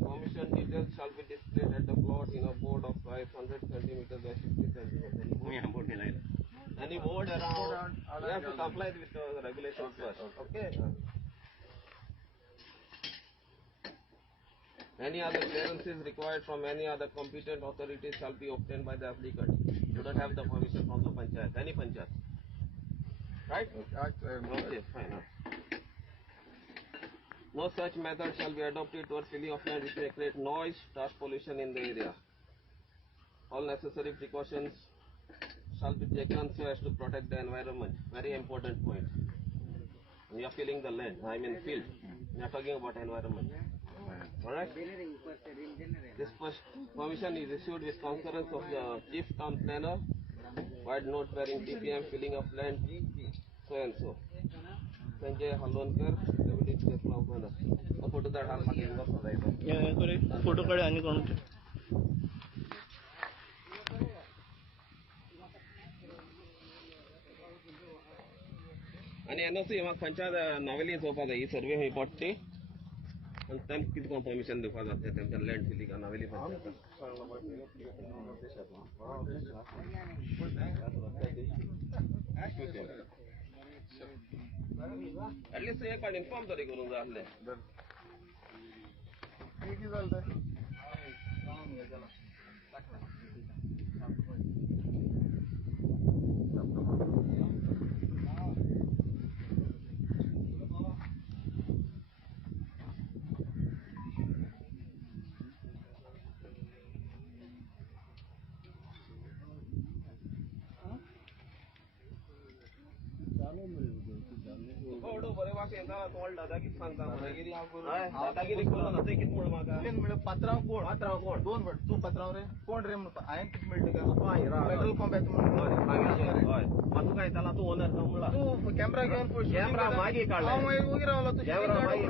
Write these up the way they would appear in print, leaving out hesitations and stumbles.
Permission details shall be displayed at the plot in a board of size 100 centimeters by 60 centimeters. Any board around, you have to comply with the regulations first. Okay. Any other clearances required from any other competent authority shall be obtained by the applicant. You don't have the permission from the panchayat, any panchayat. Right? Okay, fine. No such method shall be adopted towards filling of land which may create noise, dust pollution in the area. All necessary precautions shall be taken so as to protect the environment. Very important point. We are filling the land, I mean field. We are talking about environment. Alright? This permission is issued with concurrence of the chief town planner, wide note bearing TPM filling of land, so and so. Sanjay Halwankar, Deputy Chief Town Planner. Photo that I'll make it work. Yeah, photo card any count. आणि NOC मग पंचायत नावेली सोपा जाई सर्वे ही पट्टी आणि तेम किती कोण permission दिवपा जाते तेमच्या land फिली का नावेली पंचायत ऍटलीस्ट एक पाणी इन्फॉर्म तरी करून जातले किती चालतंय बरे वास येता तोंड दादागिरी सांगता दादागिरी कोण नसते किती म्हण म्हाका मिळे पात्रांव कोण दोन म्हण तू पात्रांव रे कोण रे म्हण हांवें किती मिळटा का पेट्रोल पंप येता म्हण हय तू काय त्याला तू ओनर का म्हणला तू कॅमेरा घेऊन कॅमेरा मागे काढला हांव मागीर उगी रावलो तू कॅमेरा मागे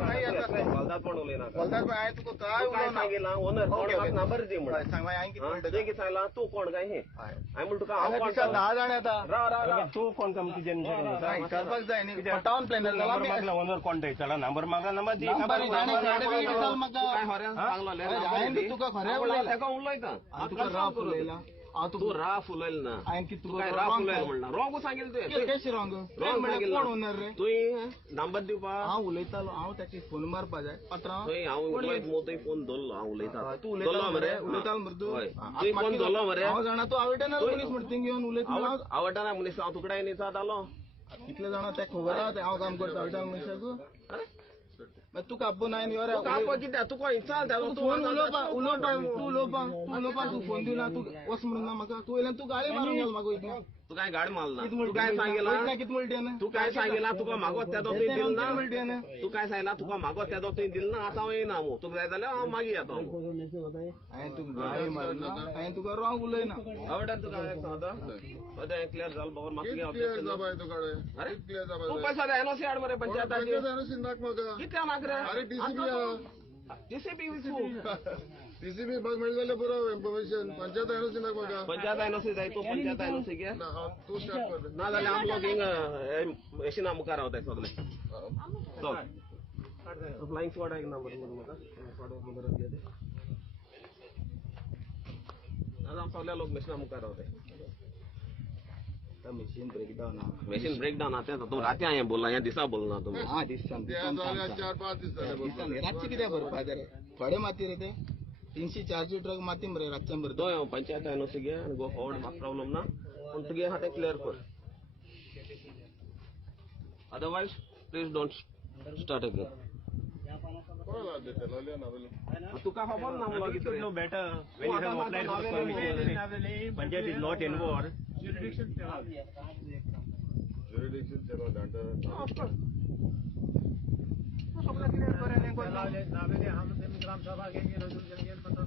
वलदात पण उलयना वलदात पण हांवें तुका काय सांगितला ओनर कोण म्हाका नंबर दी म्हण सांग मागीर हांवें किती मिळटा ते किती सांगला तू कोण काय हे हांवें म्हण तुका हांव कोण 10 जाण येता रा तू कोण कमिटी जनरल विचारपाक जाय न्ही टाउन प्लॅनर जाला ओनर कोण त्याला नंबर मागा नंबर दी नंबर काय खऱ्या सांगलो तुका खऱ्या उलयता तुका राफ उलयला तू राफ उलयला ना तू काय राफ उलयला म्हणला रॉंग सांगितलं तुवें कशें रॉंग सांगितलं कोण ओनर रे तुवें नंबर दिवपा हांव उलयतालो हांव ताका फोन मारपा जाय पात्रांव हांव उलयत मोतय फोन धरलो हांव उलयता तू उलयतालो मरे उलयतालो मरे तुवें फोन धरलो मरे हांव जाणा तू आवडना मनीस म्हणटा थिंग घेवन उलयता आवडना मनीस हांव तुकडा येनी जातालो कितले जाणां ते खबर आहा हांव काम करता आवडटा मनशाक तुका आब्बू नायन योर आब्बू कित्याक तुका विचार तू उलोवपा तू फोन दिवना तू वच म्हणून ना म्हाका तू वयल्यान तू गाडी मारून गेलो म्हाका तू काय गाडी मारला तू काय सांगितला किती म्हणटा तू काय सांगितला तुका मागोत त्या तुवें दिल ना तू काय सांगितला तुका मागोत त्या तुवें दिल ना आतां हांव येना मू तुका जाय जाल्यार हांव मागीर येता हांवें तुका गाडी मारला हांवें तुका रॉंग उलयना आवडटा तुका सांगता सद्या क्लियर जाल बाबा म्हाका तू पैसा द्या एनओसी हाड मरे पंचायताची एनओसी नाक म्हाका कित्या नाक रे अरे टीसीपी टीसीपी बघ मिळेल जाल्यार पुरो इन्फॉर्मेशन पंचायत एनओसी नाक म्हाका पंचायत एनओसी जाय तू पंचायत एनओसी घे तू स्टार्ट कर ना जाल्यार आम लोक हिंग मशिना मुखार रावताय सगळे चल फ्लाइंग स्क्वॉड एक नंबर म्हाका स्क्वॉड नंबर दिया ते ना आम सगळे लोक मशिना मुखार रावताय मशीन ब्रेकडाउन आते तुम राती आया बोलना या दिसा बोलना तुम हाँ दिसा 4-5 दिसा रातची कित्याक भरपा रे थोडे माती रे ते 300-400 ट्रक माती मरे रातच्या भरतो पंचायत एनओसी घे आनी गो फॉरवर्ड म्हाका प्रॉब्लम ना पूण तुगे आहा ते क्लियर कर otherwise please don't start again तुका खबर ना मला किती know better when you have applied for permission panchayat is not involved jurisdiction चलो दंड ऑफ कोर्स तो सगळं क्लियर करेन कोण नावेले हम ग्राम सभा के रेजोल्यूशन के पत्र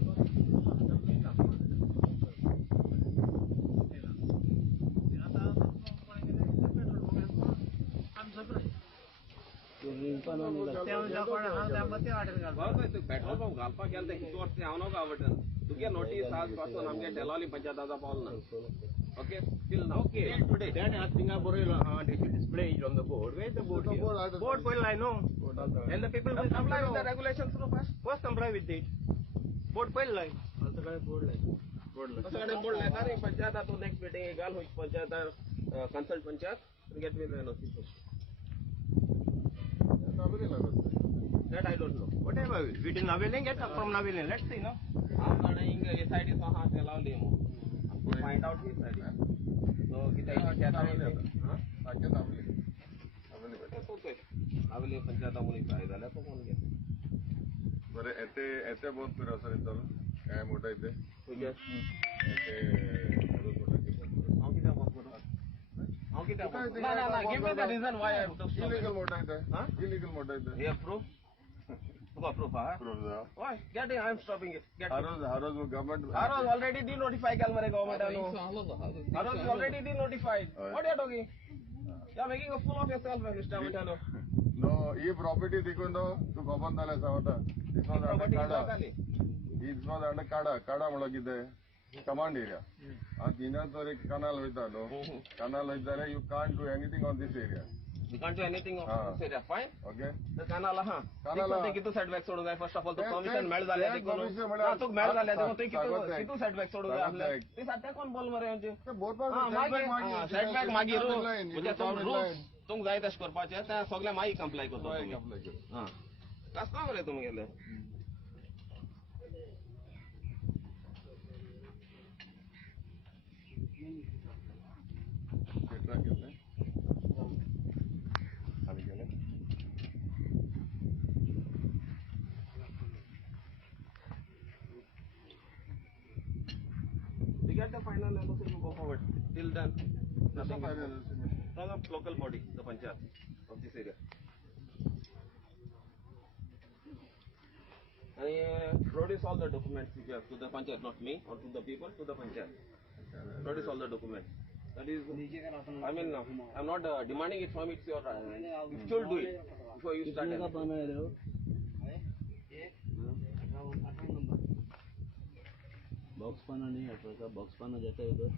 पेट्रोल पंप घालपाक गेले किती वर्स हांव नका आवडटा तुगे नोटीस आज पासून आमगे डेलोली पंचायताचा पावल ना Okay, till now, till today. Then asking they should display it on the board. Where is the board? Board will I know. And the people will comply with the regulations first comply with it. Board will line. Board नाही पंचायत तो next meeting गाल होईल panchayat consult panchayat get will notice that I don't know. Whatever. We did Naveling, get from Naveling. Let's see, no? I'm running SID so हाँ चलाओ demo. Find out his ID. So kita क्या था अवेले पंचायत मुनी फायदा ले तो कौन गया बरे ऐसे बहुत फिर असर इतना क्या मोटा इधे ठीक है ऐसे हम कितना बात करो हम कितना ना give me the reason why I have to stop illegal मोटा इधे हाँ illegal मोटा इधे ये proof तो proof है why get it I am stopping it get it हरोज वो government हरोज already denotified कल मेरे government हरोज already denotified what you are talking you are making a fool of yourself Mr. Amitano no ये property देखो ना तू government वाले सावता इसमें under काड़ा मुड़ा किधे command area दिना तो एक canal होता नो canal होता है you can't do anything on this area you can't do anything on this area fine okay the canal हाँ देखो कितने setback छोड़ूंगा first of all तो permission मिल जाले देखो ना तो मिल जाले देखो तो कितने setback छोड़ूंगा आपने इस आते कौन बोल मरे हैं हाँ setback मागी रो मुझे तुम जायत अश करपाचे त्या सगळ्या माई कंप्लाय करतो हाँ कस का मरे तुम गेले We get the final and also you go forward. Till then, nothing from the local body, the panchayat of this area. And produce all the documents which you have to the panchayat, not me, or to the people, to the panchayat. Produce all the documents. That is, I mean, I'm not demanding it from it's your, you should do it before you start. Box पाना नहीं हटवा का box पाना जाता है उधर